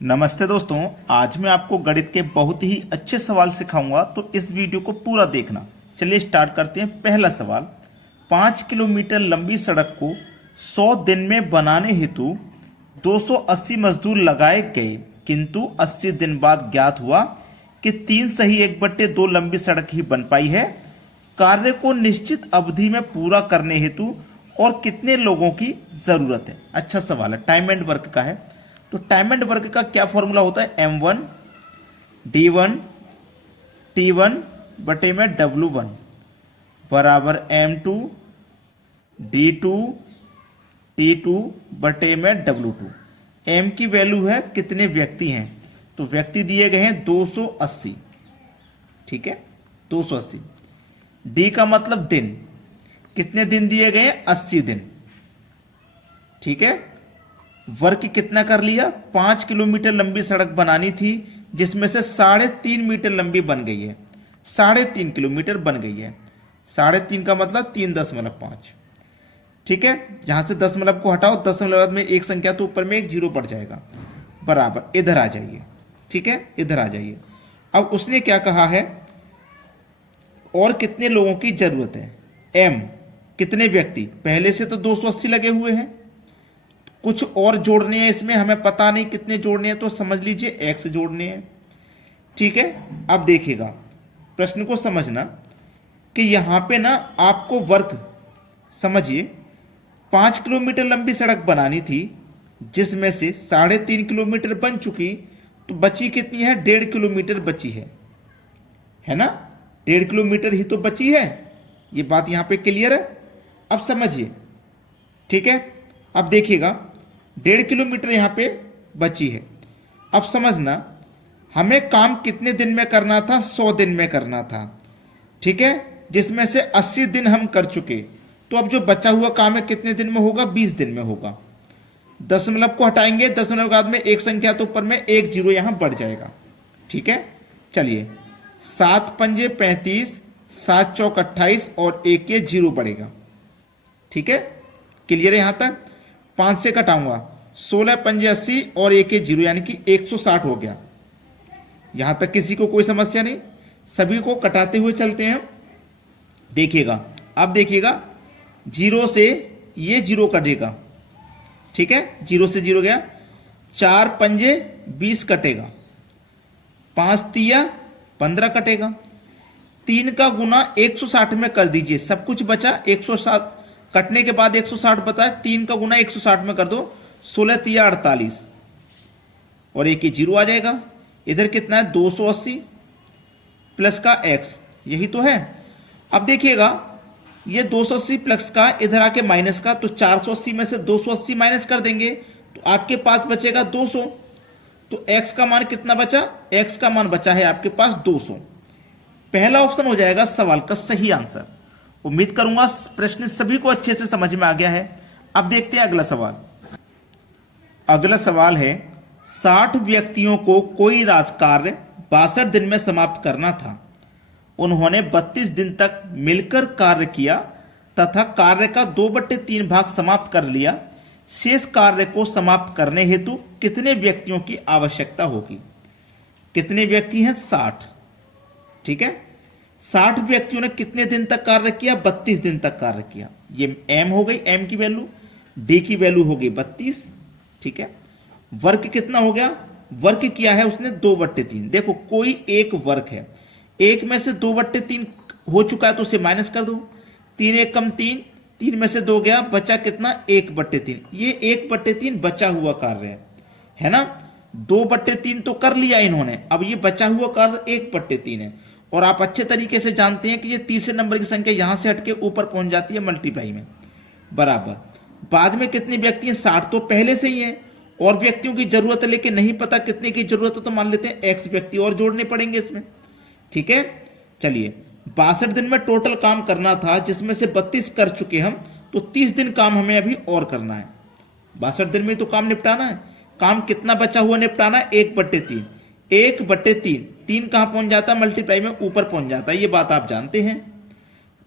नमस्ते दोस्तों, आज मैं आपको गणित के बहुत ही अच्छे सवाल सिखाऊंगा, तो इस वीडियो को पूरा देखना। चलिए स्टार्ट करते हैं। पहला सवाल, 5 किलोमीटर लंबी सड़क को 100 दिन में बनाने हेतु 280 मजदूर लगाए गए, किंतु 80 दिन बाद ज्ञात हुआ कि 3 सही 1/2 लंबी सड़क ही बन पाई है। कार्य को निश्चित अवधि में पूरा करने हेतु और कितने लोगों की जरूरत है। अच्छा सवाल है, टाइम एंड वर्क का है। तो टाइम एंड वर्क का क्या फॉर्मूला होता है? M1 D1 T1 बटे में W1 बराबर M2 D2 T2 बटे में W2। M की वैल्यू है कितने व्यक्ति हैं, तो व्यक्ति दिए गए हैं 280। ठीक है, 280। D का मतलब दिन, कितने दिन दिए गए हैं? 80 दिन। ठीक है, वर्क कितना कर लिया? 5 किलोमीटर लंबी सड़क बनानी थी, जिसमें से 3.5 मीटर लंबी बन गई है। 3.5 किलोमीटर बन गई है। 3.5 का मतलब 3.5। ठीक है, यहां से दशमलव को हटाओ, दशमलव में एक संख्या तो ऊपर में एक जीरो पड़ जाएगा, बराबर। इधर आ जाइए। ठीक है, इधर आ जाइए। अब उसने क्या कहा है? और कितने लोगों की जरूरत है? M कितने व्यक्ति? पहले से तो 280 लगे हुए हैं, कुछ और जोड़ने हैं इसमें, हमें पता नहीं कितने जोड़ने हैं, तो समझ लीजिए x जोड़ने हैं। ठीक है, अब देखिएगा प्रश्न को समझना कि यहां पे ना आपको वर्क समझिए। 5 किलोमीटर लंबी सड़क बनानी थी, जिसमें से 3.5 किलोमीटर बन चुकी, तो बची कितनी है? 1.5 किलोमीटर बची है ना? 1.5 किलोमीटर ही तो बची है। ये बात यहां पे क्लियर है? अब समझिए। ठीक है, अब देखिएगा 1.5 किलोमीटर यहां पे बची है। अब समझना, हमें काम कितने दिन में करना था? 100 दिन में करना था। ठीक है, जिसमें से 80 दिन हम कर चुके, तो अब जो बचा हुआ काम है कितने दिन में होगा? 20 दिन में होगा। दशमलव को हटाएंगे, दशमलव के बाद में एक संख्या तो ऊपर में एक जीरो यहां बढ़ जाएगा। ठीक है, चलिए 7 पंजे 35, 7 चौक 28 और एक ये जीरो बढ़ेगा। ठीक है, क्लियर है यहां तक? 5 से कटाऊंगा, 16 पंजे 80 और एक जीरो, यानी कि 160 हो गया। यहां तक किसी को कोई समस्या नहीं? सभी को कटाते हुए चलते हैं। देखिएगा, अब देखिएगा, जीरो से ये जीरो कटेगा। ठीक है, जीरो से जीरो गया। 4 पंजे 20 कटेगा, 5 तिया 15 कटेगा। 3 का गुना 160 में कर दीजिए, सब कुछ बचा। 160 कटने के बाद 160 बता है, 3 का गुना 160 में कर दो, 16 तिया 48 और एक ही जीरो आ जाएगा। इधर कितना है? 280 प्लस का x, यही तो है। अब देखिएगा, ये 280 प्लस का इधर आके माइनस का, तो 480 में से 280 माइनस कर देंगे तो आपके पास बचेगा 200। तो x का मान कितना बचा? x का मान बचा है आपके पास 200। पहला ऑप्शन हो जाएगा सवाल का सही आंसर। उम्मीद करूंगा प्रश्न सभी को अच्छे से समझ में आ गया है। अब देखते हैं अगला सवाल। अगला सवाल है, 60 व्यक्तियों को कोई राजकार्य 62 दिन में समाप्त करना था। उन्होंने 32 दिन तक मिलकर कार्य किया तथा कार्य का 2/3 भाग समाप्त कर लिया। शेष कार्य को समाप्त करने हेतु कितने व्यक्तियों की आवश्यकता होगी? कितने व्यक्ति हैं? 60। ठीक है, 60 व्यक्तियों ने कितने दिन तक कार्य किया? 32 दिन तक कार्य किया। ये m हो गई, m की वैल्यू। d की वैल्यू हो गई 32। ठीक है, वर्क कितना हो गया? वर्क किया है उसने 2/3। देखो, कोई एक वर्क है, एक में से 2/3 हो चुका है तो उसे माइनस कर दो। 3 एक कम 3, 3 में से 2 गया, बचा कितना? 1/3। ये 1/3 बचा हुआ कार्य है ना? 2/3 तो कर लिया इन्होंने, अब ये बचा हुआ कार्य 1/3 है। और आप अच्छे तरीके से जानते हैं कि ये तीसरे नंबर की संख्या यहां से हटके ऊपर पहुंच जाती है मल्टीप्लाई में, बराबर। बाद में कितने व्यक्ति हैं? 60 तो पहले से ही है, और व्यक्तियों की जरूरत है, लेकिन नहीं पता कितने की जरूरत है, तो मान लेते हैं x व्यक्ति और जोड़ने पड़ेंगे इसमें। ठीक है, चलिए 62 दिन में टोटल काम करना था, जिसमें से 32 कर चुके हम, तो 30 दिन काम हमें अभी और करना है। 62 दिन में तो काम निपटाना है। काम कितना बचा हुआ निपटाना है? 1/3। 1/3, 3 कहां पहुंच जाता है? मल्टीप्लाई में ऊपर पहुंच जाता है, ये बात आप जानते हैं।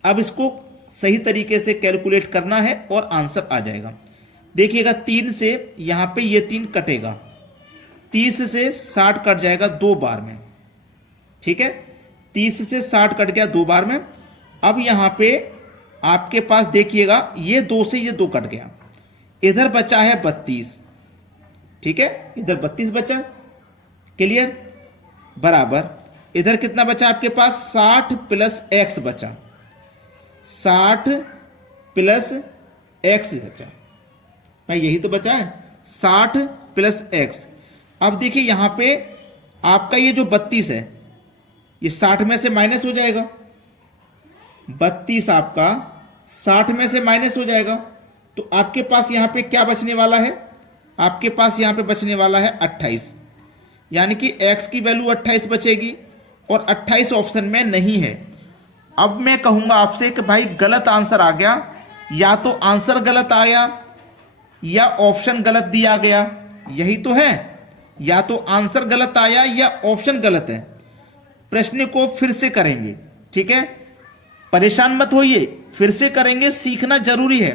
अब इसको सही तरीके से कैलकुलेट करना है और आंसर आ जाएगा। देखिएगा 3 से यहां पे ये 3 कटेगा, 30 से 60 कट जाएगा 2 बार में, ठीक है, 30 से 60 कट गया 2 बार में। अब यहां पे आपके पास देखिएगा ये 2 से ये 2 कट गया, इधर बचा है 32, ठीक है, इधर 32 बचा, क्लियर, बराबर इधर कितना बचा आपके पास 60 प्लस एक्स बचा, 60 प्लस एक्स बचा भाई, यही तो बचा है 60 प्लस एक्स। अब देखिए यहां पे आपका ये जो 32 है ये 60 में से माइनस हो जाएगा, 32 आपका 60 में से माइनस हो जाएगा, तो आपके पास यहां पे क्या बचने वाला है, आपके पास यहां पे बचने वाला है 28, यानी कि x की वैल्यू 28 बचेगी और 28 ऑप्शन में नहीं है। अब मैं कहूंगा आपसे कि भाई गलत आंसर आ गया, या तो आंसर गलत आया या ऑप्शन गलत दिया गया, यही तो है, या तो आंसर गलत आया या ऑप्शन गलत है। प्रश्न को फिर से करेंगे, ठीक है, परेशान मत होइए, फिर से करेंगे, सीखना जरूरी है।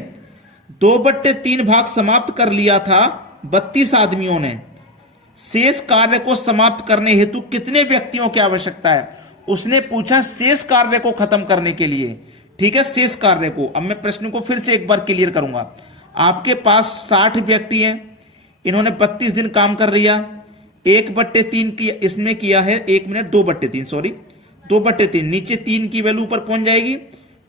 2/3 भाग समाप्त कर लिया था 32 आदमियों ने, शेष कार्य को समाप्त करने हेतु कितने व्यक्तियों की आवश्यकता है, उसने पूछा शेष कार्य को खत्म करने के लिए, ठीक है, शेष कार्य को। अब मैं प्रश्न को फिर से एक बार क्लियर करूंगा। आपके पास 60 व्यक्ति हैं, इन्होंने 32 दिन काम कर लिया, 1/3 की इसमें किया है, 1 मिनट 2/3 सॉरी 2/3, नीचे 3 की वैल्यू ऊपर पहुंच जाएगी,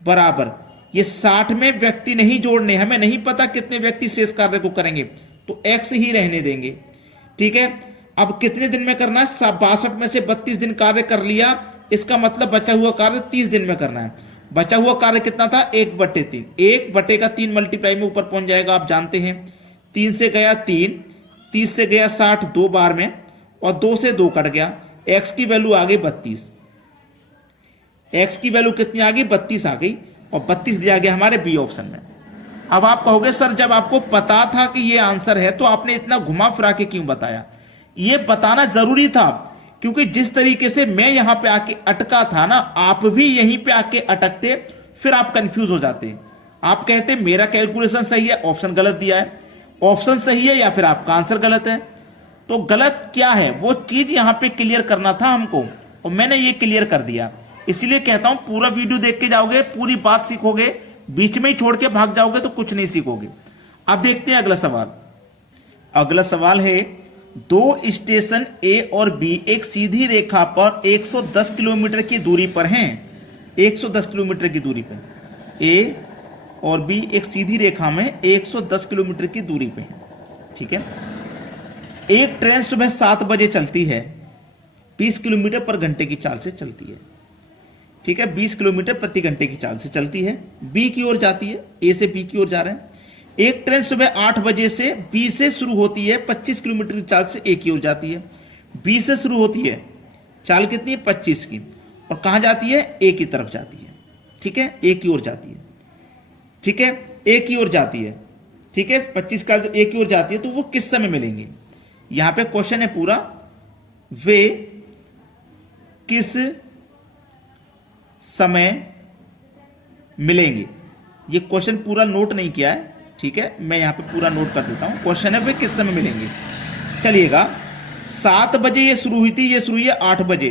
बराबर ये 60 में व्यक्ति नहीं जोड़ने, हमें नहीं पता कितने व्यक्ति शेष कार्य को करेंगे, तो x ही रहने देंगे, ठीक है। अब कितने दिन में करना है, 62 में से 32 दिन कार्य कर लिया, इसका मतलब बचा हुआ कार्य 30 दिन में करना है। बचा हुआ कार्य कितना था 1/3, 1/3 मल्टीप्लाई में ऊपर पहुंच जाएगा, आप जानते हैं, 3 से गया 3, 30 से गया 60 2 बार में, और 2 से 2 कट गया, x की वैल्यू आ गई 32, x की वैल्यू कितनी आ गई 32 आ गई, और 32 दिया गया हमारे बी ऑप्शन में। अब आप कहोगे सर जब आपको पता था कि ये आंसर है तो आपने इतना घुमा फिरा के क्यों बताया, ये बताना जरूरी था, क्योंकि जिस तरीके से मैं यहां पे आके अटका था ना, आप भी यहीं पे आके अटकते, फिर आप कंफ्यूज हो जाते, आप कहते मेरा कैलकुलेशन सही है, ऑप्शन गलत दिया है, ऑप्शन सही है या फिर आपका आंसर गलत है। तो गलत क्या है वो चीज यहां पे क्लियर करना था हमको, और मैंने ये क्लियर कर दिया। इसलिए कहता हूं पूरा वीडियो देख के जाओगे, पूरी बात सीखोगे, बीच में ही छोड़ के भाग जाओगे तो कुछ नहीं सीखोगे। अब देखते हैं अगला सवाल। अगला सवाल है, 2 स्टेशन ए और बी एक सीधी रेखा पर 110 किलोमीटर की दूरी पर हैं, 110 किलोमीटर की दूरी पर ए और बी एक सीधी रेखा में 110 किलोमीटर की दूरी पे हैं, ठीक है। एक ट्रेन सुबह 7 बजे चलती है, 20 किलोमीटर पर घंटे की चाल से चलती है, ठीक है, 20 किलोमीटर प्रति घंटे की चाल से चलती है, बी की ओर जाती है, ए से बी की ओर जा रहे हैं। एक ट्रेन सुबह 8 बजे से बी से शुरू होती है, 25 किलोमीटर की चाल से ए की ओर जाती है, बी से शुरू होती है, चाल कितनी है 25 की, और कहां जाती है ए की तरफ जाती है, ठीक है, ए की ओर जाती है, ठीक है, ए की ओर जाती है, ठीक है, 25 का ए की ओर जाती है, तो वो किस समय मिलेंगे, यहां पे क्वेश्चन है पूरा, वे किस समय मिलेंगे। ये क्वेश्चन पूरा नोट नहीं किया है, ठीक है, मैं यहां पे पूरा नोट कर देता हूं। क्वेश्चन है वे किस समय मिलेंगे। चलिएगा 7 बजे ये शुरू हुई थी, ये शुरू हुई है 8 बजे,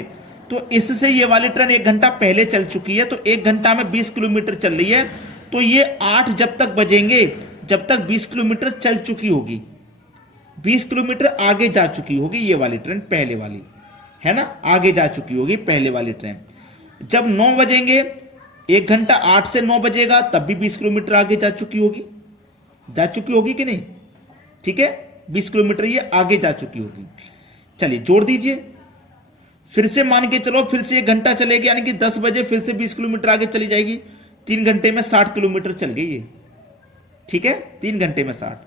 तो इससे ये वाली ट्रेन 1 घंटा पहले चल चुकी है, तो 1 घंटा में 20 किलोमीटर चल रही है, तो ये 8 जब तक बजेंगे जब तक 20 किलोमीटर चल चुकी होगी, 20 किलोमीटर आगे जा चुकी होगी ये वाली ट्रेन, पहले वाली है ना, आगे जा चुकी होगी पहले वाली ट्रेन। जब 9 बजेंगे, 1 घंटा 8 से 9 बजेगा, तब भी 20 किलोमीटर आगे जा चुकी होगी कि नहीं, ठीक है, 20 किलोमीटर ये आगे जा चुकी होगी। चलिए जोड़ दीजिए, फिर से मान के चलो, फिर से 1 घंटा चलेगी, यानी कि 10 बजे फिर से 20 किलोमीटर आगे चली जाएगी, 3 घंटे में 60 किलोमीटर चल गई ये, ठीक है, 3 घंटे में 60।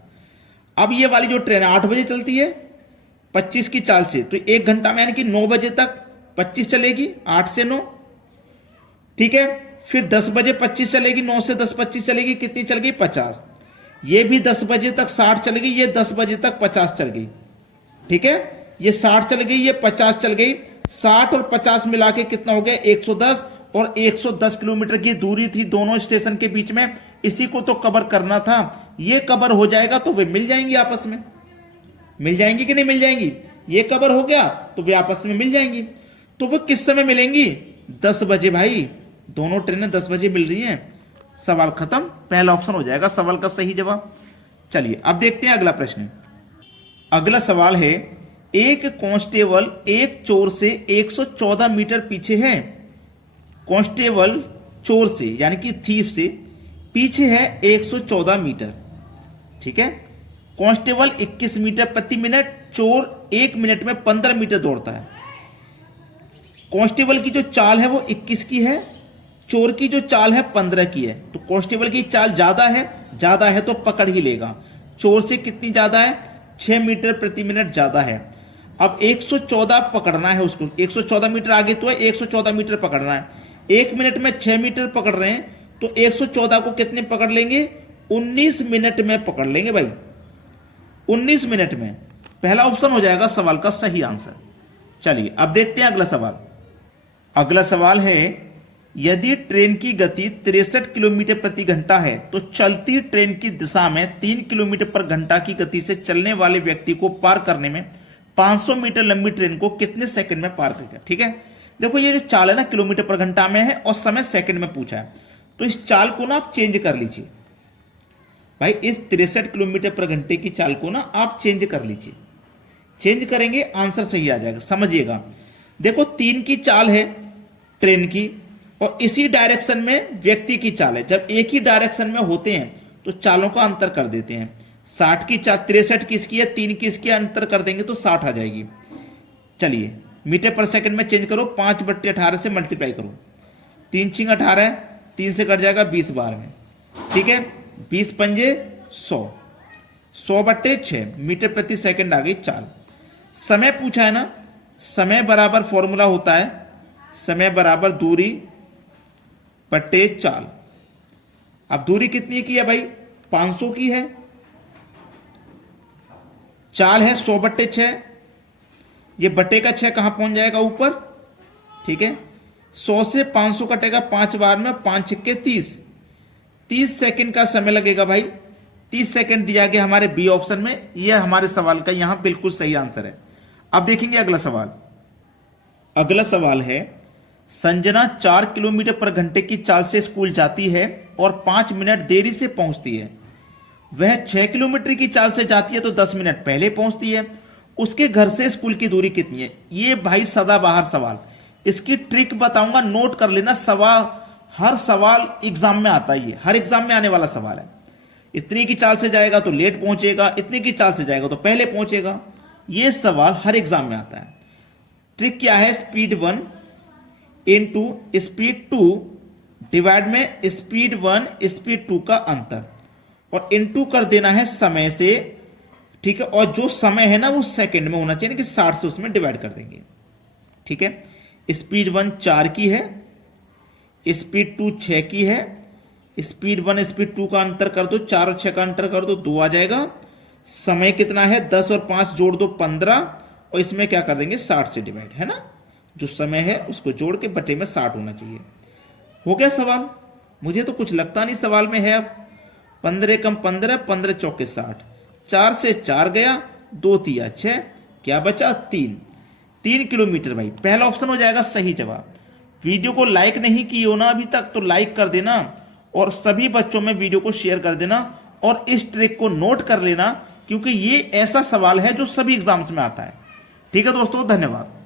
अब ये वाली जो ट्रेन 8 बजे चलती है 25 की चाल से, तो 1 घंटा में यानी कि 9 बजे तक 25 चलेगी, 8 से 9, ठीक है, फिर 10 बजे 25 चलेगी, 9 से 10 25 चलेगी, कितनी चल गई 50। ये भी 10 बजे तक 60 चल गई, ये 10 बजे तक 50 चल गई, ठीक है, ये 60 चल गई, ये 50 चल गई, 60 और 50 मिला के कितना हो गया 110, और 110 किलोमीटर की दूरी थी दोनों स्टेशन के बीच में, इसी को तो कवर करना था। ये कवर हो जाएगा तो वे मिल जाएंगी, आपस में मिल जाएंगी कि नहीं मिल जाएंगी, ये कवर हो गया तो वे आपस में मिल जाएंगी। तो वो किस समय मिलेंगी? 10 बजे भाई, दोनों ट्रेनें 10 बजे मिल रही हैं। सवाल खत्म, पहला ऑप्शन हो जाएगा सवाल का सही जवाब। चलिए अब देखते हैं अगला प्रश्न। अगला सवाल है, एक कांस्टेबल एक चोर से 114 मीटर पीछे है। कांस्टेबल चोर से यानी कि थीफ से पीछे है 114 मीटर, ठीक है। कांस्टेबल 21 मीटर प्रति मिनट, चोर 1 मिनट में 15 मीटर दौड़ता है। कांस्टेबल की जो चाल है वो 21 की है, चोर की जो चाल है 15 की है। तो कांस्टेबल की चाल ज्यादा है तो पकड़ ही लेगा। चोर से कितनी ज्यादा है? 6 मीटर प्रति मिनट ज्यादा है। अब 114 पकड़ना है उसको, 114 मीटर आगे तो है, 114 मीटर पकड़ना है। 1 मिनट में 6 मीटर पकड़ रहे हैं तो 114 को कितने पकड़ लेंगे? 19 मिनट में पकड़ लेंगे भाई, 19 मिनट में। पहला ऑप्शन हो जाएगा सवाल का सही आंसर। चलिए अब देखते हैं अगला सवाल। अगला सवाल है, यदि ट्रेन की गति 63 किलोमीटर प्रति घंटा है तो चलती ट्रेन की दिशा में 3 किलोमीटर पर घंटा की गति से चलने वाले व्यक्ति को पार करने में 500 मीटर लंबी ट्रेन को कितने सेकंड में पार करेगा? ठीक है, देखो ये जो चाल है ना किलोमीटर पर घंटा में है और समय सेकंड में पूछा है, तो इस चाल को ना आप चेंज कर लीजिए भाई। इस 63 किलोमीटर पर घंटे की चाल को ना आप चेंज कर लीजिए। चेंज करेंगे आंसर सही आ जाएगा। समझिएगा, देखो 3 की चाल है ट्रेन की और इसी डायरेक्शन में व्यक्ति की चाल है। जब एक ही डायरेक्शन में होते हैं तो चालों का अंतर कर देते हैं। 60 की चाल 63 किसकी है, 3 की इसकी, अंतर कर देंगे तो 60 आ जाएगी। चलिए मीटर पर सेकंड में चेंज करो, 5/18 से मल्टीप्लाई करो। 3 छिंग 18 है, 3 से कट जाएगा 20 बार में, ठीक है। 20 पंजे 100, 100/6 मीटर प्रति सेकंड आ गई चाल। समय पूछा है ना, समय बराबर फॉर्मूला होता है समय बराबर दूरी बट्टे चाल। अब दूरी कितनी की है भाई? 500 की है। चाल है 100/6, ये बट्टे का 6 कहां पहुंच जाएगा? ऊपर, ठीक है। 100 से 500 कटेगा 5 बार में, 5 छिक्के 30, 30 सेकंड का समय लगेगा भाई। 30 सेकंड दिया गया हमारे बी ऑप्शन में। यह हमारे सवाल का यहां बिल्कुल सही आंसर है। अब देखेंगे अगला सवाल। अगला सवाल है, संजना 4 किलोमीटर पर घंटे की चाल से स्कूल जाती है और 5 मिनट देरी से पहुंचती है। वह 6 किलोमीटर की चाल से जाती है तो 10 मिनट पहले पहुंचती है। उसके घर से स्कूल की दूरी कितनी है? ये भाई सदाबहार सवाल, इसकी ट्रिक बताऊंगा, नोट कर लेना। हर सवाल एग्जाम में आता है, ये हर एग्जाम में आने वाला सवाल है। इतनी की चाल से जाएगा तो लेट पहुंचेगा, इतनी की चाल से जाएगा तो पहले पहुंचेगा। ये सवाल हर एग्जाम में आता है। ट्रिक क्या है? स्पीड 1 इंटू स्पीड 2 डिवाइड में स्पीड 1 स्पीड 2 का अंतर, और इंटू कर देना है समय से, ठीक है। और जो समय है ना वो सेकंड में होना चाहिए कि 60 से उसमें डिवाइड कर देंगे, ठीक है। स्पीड 1 4 की है, स्पीड 2 6 की है। स्पीड 1 स्पीड 2 का अंतर कर दो, 4 और 6 का अंतर कर दो, 2 आ जाएगा। समय कितना है? 10 और 5 जोड़ दो 15, और इसमें क्या कर देंगे 60 से डिवाइड, है ना। जो समय है उसको जोड़ के बटे में 60 होना चाहिए। हो गया सवाल। मुझे तो कुछ लगता नहीं सवाल में है। अब 15 कम 15, 15 चौके 60, 4 से 4 गया, 2 तिया 6, क्या बचा? 3 किलोमीटर भाई। पहला ऑप्शन हो जाएगा सही जवाब। वीडियो को लाइक नहीं किए हो ना अभी तक तो लाइक कर देना, और सभी बच्चों में वीडियो को शेयर कर देना, और इस ट्रिक को नोट कर लेना, क्योंकि ये ऐसा सवाल है जो सभी एग्जाम्स में आता है। ठीक है दोस्तों, धन्यवाद।